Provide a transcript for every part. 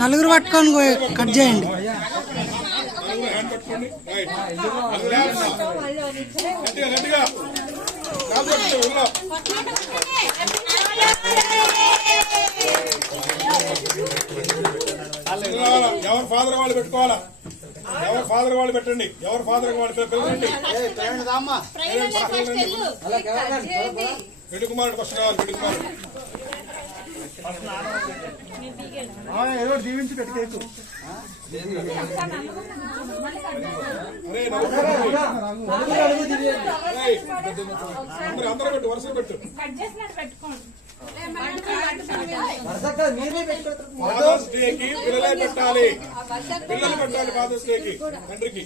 నలుగురు పట్టుకొని కట్ చేయండి. ఎవరు ఫాదర్ వాళ్ళు పెట్టుకోవాలా, ఎవరు ఫాదర్ వాళ్ళు పెట్టండి, ఎవరు ఫాదర్ వాళ్ళు పిల్లలండి. పెళ్లి కుమారుడికి వస్తు కావాలి. పెళ్లి కుమారుడు ఏదో దీవించి పెట్టేకు. అందరూ పెట్టు, వరుసలు పెట్టు. ఫాదర్స్ డేకి పిల్లలే పెట్టాలి, పిల్లలు పెట్టాలి. ఫాదర్స్ డేకి తండ్రికి,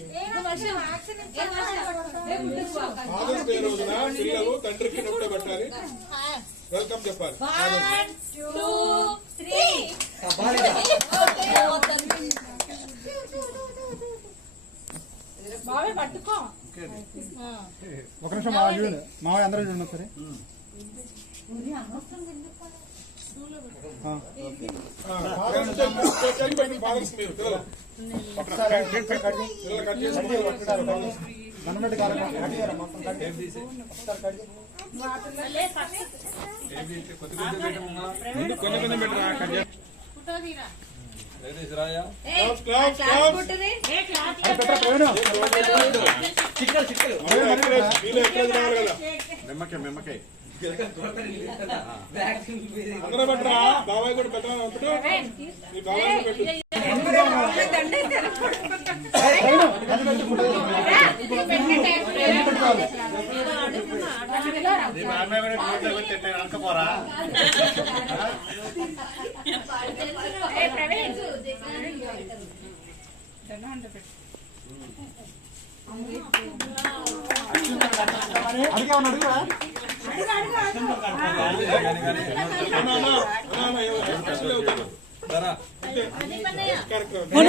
ఫాదర్స్ డే రోజున పిల్లలు తండ్రికి నొప్పి పెట్టాలి, వెల్కమ్ చెప్పాలి. ఒక నిమిషం మావయ్య అందరూ చూడండి సరే. ఫాదర్స్ మీరు పిల్లలు కట్ చేసి గవర్నమెంట్ కార్యక్రమం మొత్తం కొన్ని పెట్టరా. అందరూ పెట్టరా. బాబాయ్ కూడా పెట్టరా. మీ బాబాయ్ పెట్టు. అనుకోపోరా.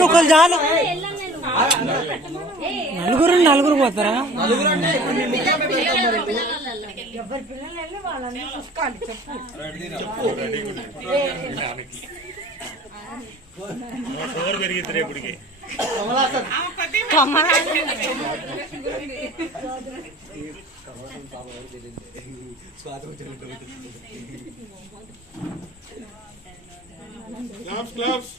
ఒకరు చాలు. నలుగురు నలుగురు పోతారా? పెరిగింది రేపుడికి. Claps.